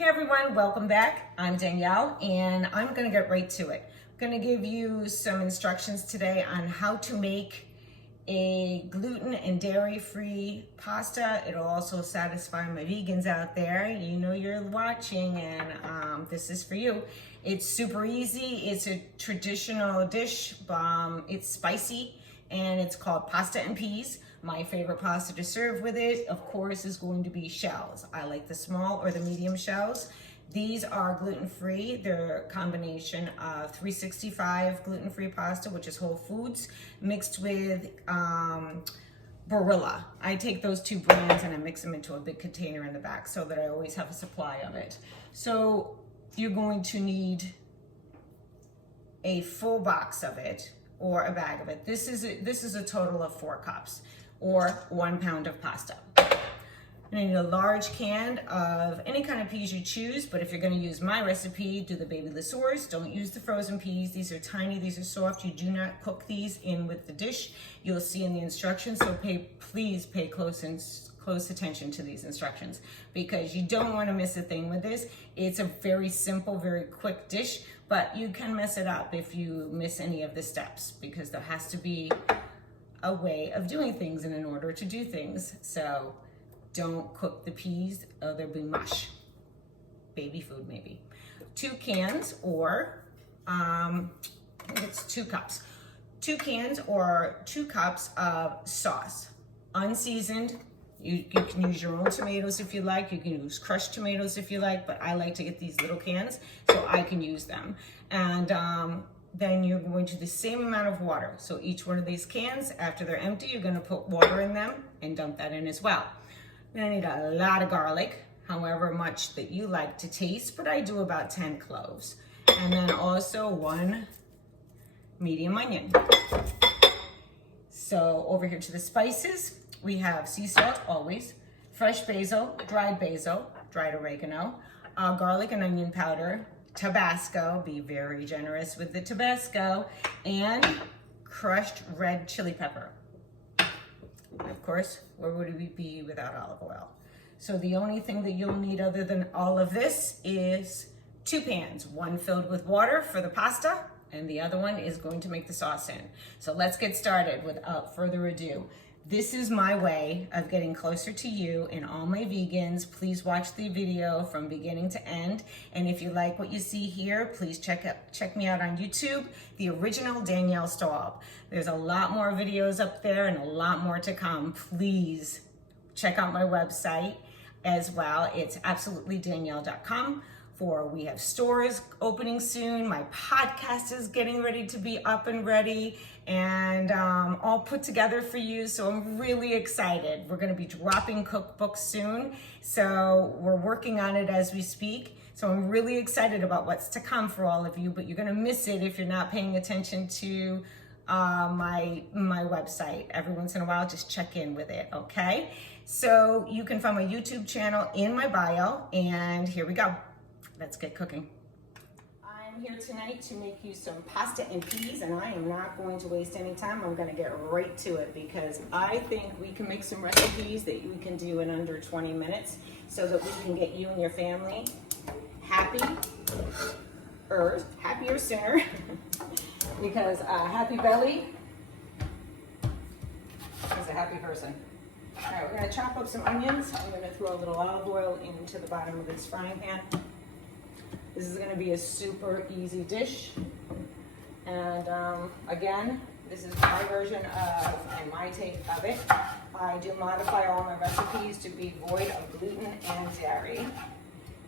Hey everyone, welcome back. I'm Danielle and I'm gonna get right to it. I'm gonna give you some instructions today on how to make a gluten and dairy-free pasta. It'll also satisfy my vegans out there. You know you're watching and this is for you. It's super easy. It's a traditional dish. It's spicy and it's called pasta and peas. My favorite pasta to serve with it, of course, is going to be shells. I like the small or the medium shells. These are gluten-free. They're a combination of 365 gluten-free pasta, which is whole foods, mixed with Barilla. I take those two brands and I mix them into a big container in the back so that I always have a supply of it. So you're going to need a full box of it or a bag of it. This is a total of 4 cups or 1 pound of pasta. You need a large can of any kind of peas you choose, but if you're gonna use my recipe, do the baby Lesueurs. Don't use the frozen peas. These are tiny, these are soft. You do not cook these in with the dish. You'll see in the instructions, so please pay close attention to these instructions because you don't wanna miss a thing with this. It's a very simple, very quick dish, but you can mess it up if you miss any of the steps because there has to be a way of doing things and in order to do things. So don't cook the peas, or there'll be mush. Baby food maybe. 2 cans or, I think it's 2 cups. 2 cans or 2 cups of sauce, unseasoned. You can use your own tomatoes if you like. You can use crushed tomatoes if you like, but I like to get these little cans so I can use them. And then you're going to the same amount of water. So each one of these cans, after they're empty, you're gonna put water in them and dump that in as well. You're gonna need a lot of garlic, however much that you like to taste, but I do about 10 cloves. And then also 1 medium onion. So over here to the spices, we have sea salt, always, fresh basil, dried oregano, garlic and onion powder, Tabasco, be very generous with the Tabasco, and crushed red chili pepper. Of course, where would we be without olive oil? So the only thing that you'll need other than all of this is 2 pans, one filled with water for the pasta, and the other one is going to make the sauce in. So let's get started without further ado. This is my way of getting closer to you and all my vegans. Please watch the video from beginning to end. And if you like what you see here, please check me out on YouTube, the original Danielle Staub. There's a lot more videos up there and a lot more to come. Please check out my website as well. It's absolutelydanielle.com. We have stores opening soon. My podcast is getting ready to be up and ready and all put together for you. So I'm really excited. We're gonna be dropping cookbooks soon. So we're working on it as we speak. So I'm really excited about what's to come for all of you, but you're gonna miss it if you're not paying attention to my website. Every once in a while, just check in with it, okay? So you can find my YouTube channel in my bio, and here we go. Let's get cooking. I'm here tonight to make you some pasta and peas, and I am not going to waste any time. I'm gonna get right to it because I think we can make some recipes that we can do in under 20 minutes so that we can get you and your family happier sooner because a happy belly is a happy person. All right, we're gonna chop up some onions. I'm gonna throw a little olive oil into the bottom of this frying pan. This is gonna be a super easy dish. And again, this is my version of, and my take of it. I do modify all my recipes to be void of gluten and dairy.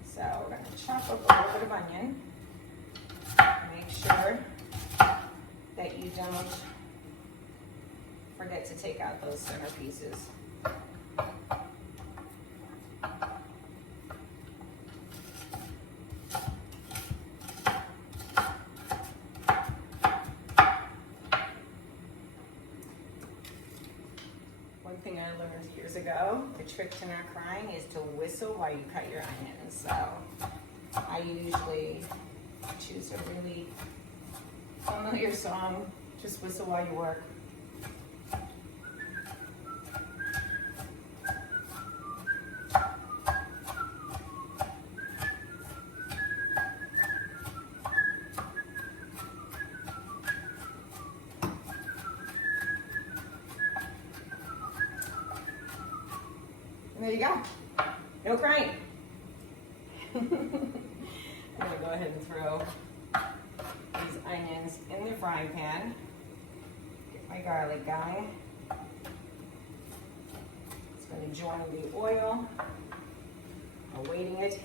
So we're gonna chop up a little bit of onion. Make sure that you don't forget to take out those center pieces. One thing I learned years ago, the trick to not crying is to whistle while you cut your onions. So I usually choose a really familiar song, just whistle while you work. There you go. No crying. I'm gonna go ahead and throw these onions in the frying pan. Get my garlic going. It's gonna join the oil. Awaiting it.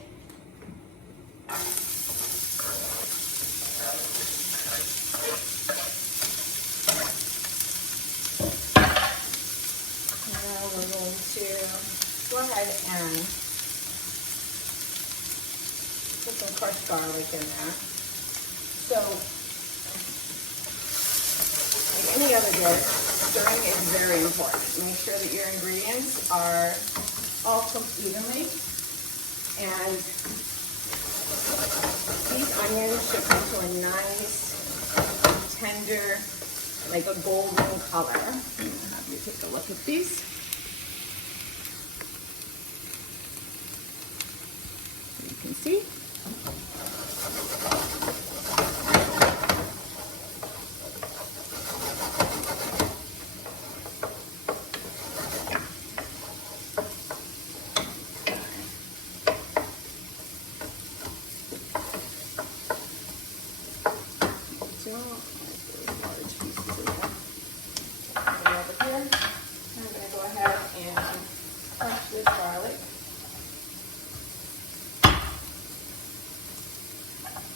Now we're going to go ahead and put some crushed garlic in there. So, like any other dish, stirring is very important. Make sure that your ingredients are all cooked evenly. And these onions should come to a nice, tender, like a golden color. I'm gonna have you take a look at these. You can see.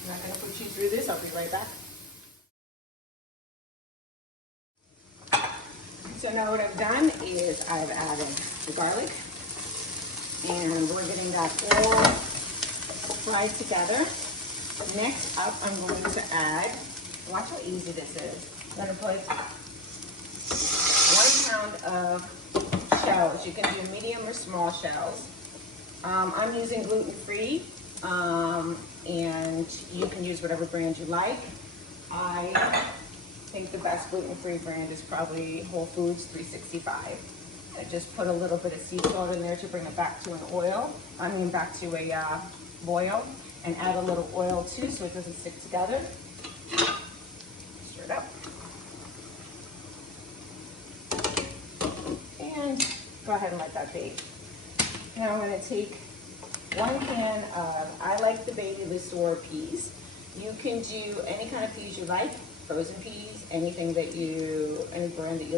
I'm not going to put you through this. I'll be right back. So now what I've done is I've added the garlic, and we're getting that all fried together. Next up, I'm going to add, watch how easy this is. I'm going to put 1 pound of shells. You can do medium or small shells. I'm using gluten-free. And you can use whatever brand you like. I think the best gluten-free brand is probably Whole Foods 365. I just put a little bit of sea salt in there to bring it back to back to a boil, and add a little oil too so it doesn't stick together. Stir it up. And go ahead and let that bake. Now I'm going to take 1 can of, I like the baby Lesueur peas. You can do any kind of peas you like, frozen peas, any brand that you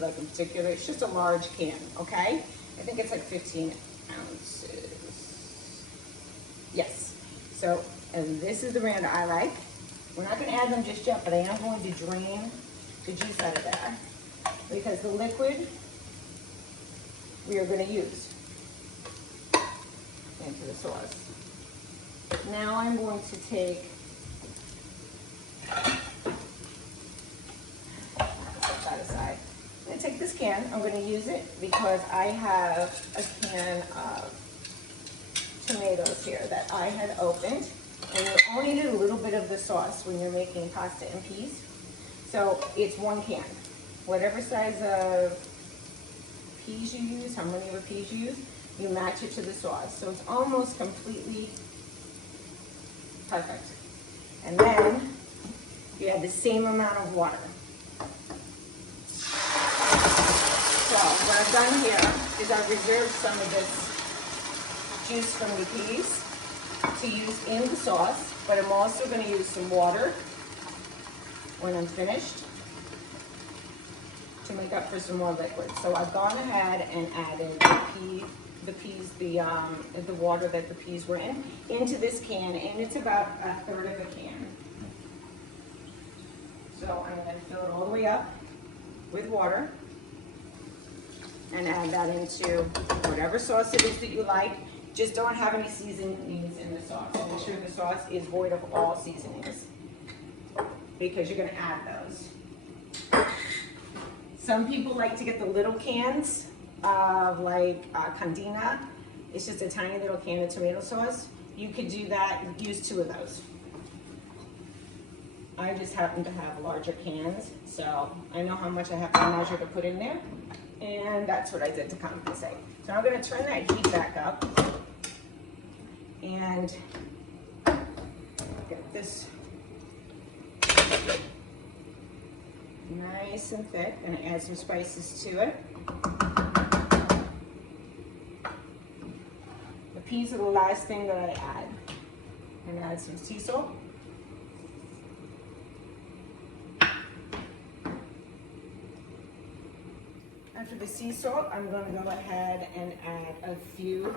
like in particular. It's just a large can, okay? I think it's like 15 ounces. Yes. So, and this is the brand I like. We're not going to add them just yet, but I am going to drain the juice out of there, because the liquid we are going to use into the sauce. Now I'm going to take, set that aside. I'm going to take this can. I'm going to use it because I have a can of tomatoes here that I had opened. And you only need a little bit of the sauce when you're making pasta and peas. So it's 1 can. Whatever size of peas you use, how many of the peas you use, you match it to the sauce. So it's almost completely perfect. And then you add the same amount of water. So what I've done here is I've reserved some of this juice from the peas to use in the sauce, but I'm also going to use some water when I'm finished to make up for some more liquid. So I've gone ahead and added the water that the peas were in into this can, and it's about 1/3 of a can. So I'm going to fill it all the way up with water and add that into whatever sauce it is that you like. Just don't have any seasonings in the sauce. Make sure the sauce is void of all seasonings, because you're going to add those. Some people like to get the little cans of Condina. It's just a tiny little can of tomato sauce. You could do that, use 2 of those. I just happen to have larger cans, so I know how much I have to measure to put in there, and that's what I did to compensate. So I'm going to turn that heat back up and get this nice and thick, and add some spices to it. peas are the last thing that I add. I'm gonna add some sea salt. After the sea salt, I'm gonna go ahead and add a few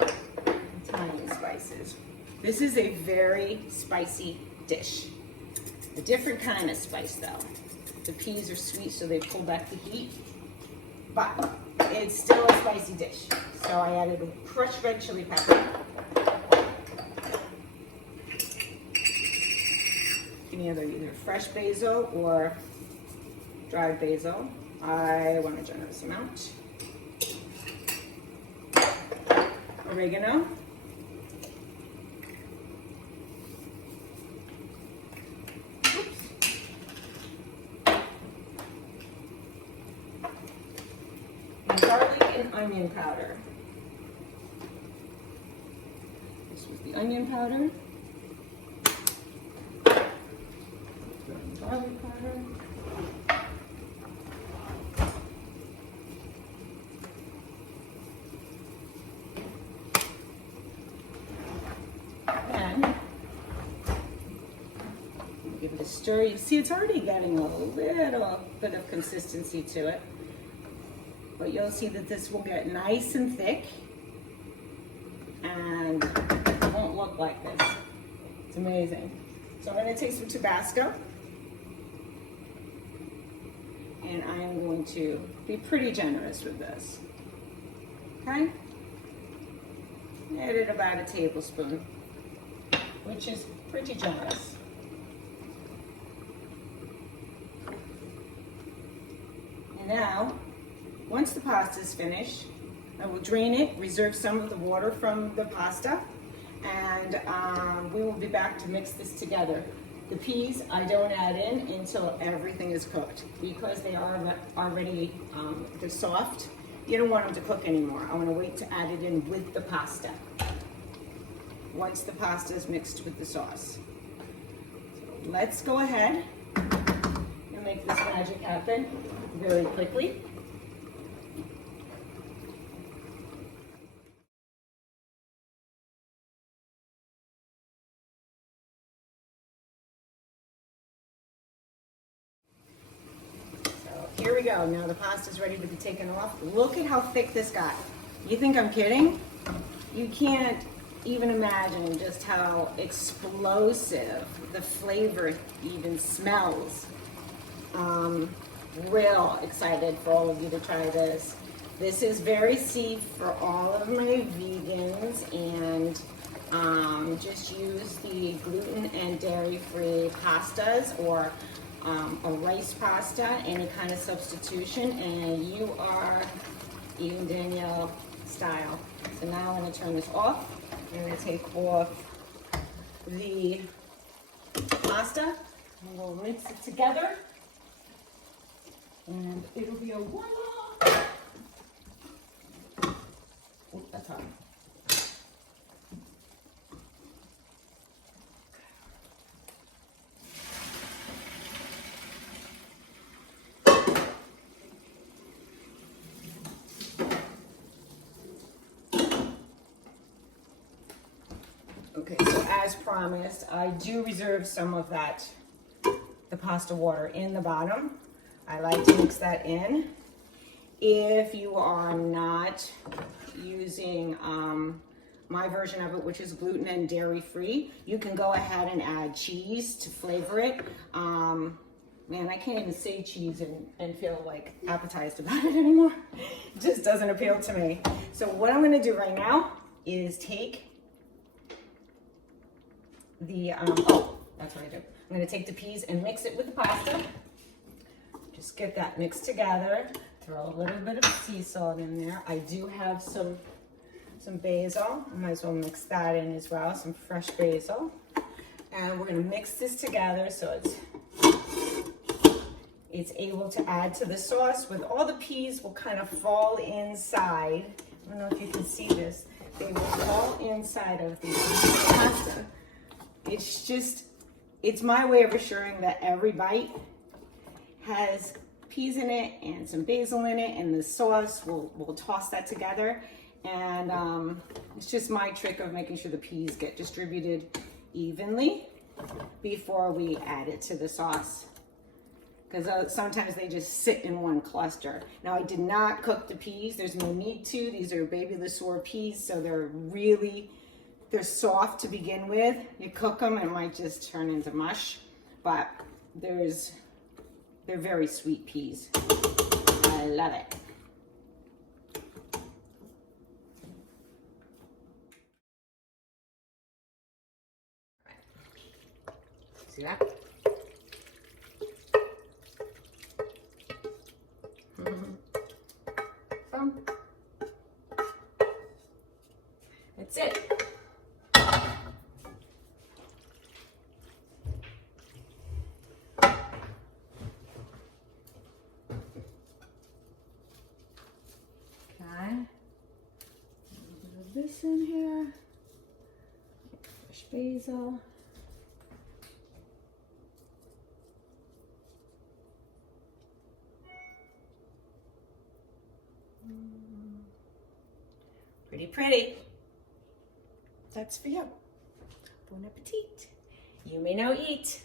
Italian spices. This is a very spicy dish. A different kind of spice though. The peas are sweet, so they pull back the heat, but it's still a spicy dish. So I added a crushed red chili pepper. You can either fresh basil or dried basil. I want a generous amount. Oregano. And garlic and onion powder. This was the onion powder. Garlic powder. Give it a stir. You see it's already getting a little bit of consistency to it. But you'll see that this will get nice and thick and it won't look like this. It's amazing. So I'm going to take some Tabasco and I am going to be pretty generous with this. Okay? Add about a tablespoon, which is pretty generous. And now, once the pasta is finished, I will drain it, reserve some of the water from the pasta, and we will be back to mix this together. The peas I don't add in until everything is cooked because they are already they're soft. You don't want them to cook anymore. I want to wait to add it in with the pasta once the pasta is mixed with the sauce. So let's go ahead and make this magic happen very quickly. Here we go. Now the pasta's ready to be taken off. Look at how thick this got. You think I'm kidding? You can't even imagine just how explosive the flavor even smells. Real excited for all of you to try this. This is very safe for all of my vegans, and just use the gluten and dairy-free pastas or a rice pasta, any kind of substitution, and you are eating Danielle style. So now I'm going to turn this off. I'm going to take off the pasta and we'll mix it together, and it'll be a wonderful. Oh, that's hot. Okay, so as promised, I do reserve some of that, the pasta water in the bottom. I like to mix that in. If you are not using my version of it, which is gluten and dairy free, you can go ahead and add cheese to flavor it. Man, I can't even say cheese and feel like appetized about it anymore. It just doesn't appeal to me. So what I'm gonna do right now is take the, that's what I do. I'm gonna take the peas and mix it with the pasta. Just get that mixed together. Throw a little bit of sea salt in there. I do have some basil. I might as well mix that in as well, some fresh basil. And we're gonna mix this together so it's able to add to the sauce. With all the peas will kind of fall inside. I don't know if you can see this. They will fall inside of the pasta. It's my way of assuring that every bite has peas in it and some basil in it, and the sauce will toss that together, And it's just my trick of making sure the peas get distributed evenly before we add it to the sauce. Because sometimes they just sit in one cluster. Now, I did not cook the peas. There's no need to. These are baby Lesueur peas, so they're soft to begin with. You cook them, it might just turn into mush, but they're very sweet peas. I love it. See that? That's it. Okay. A little bit of this in here. Fresh basil. Pretty pretty. That's for you. Bon appetit. You may now eat.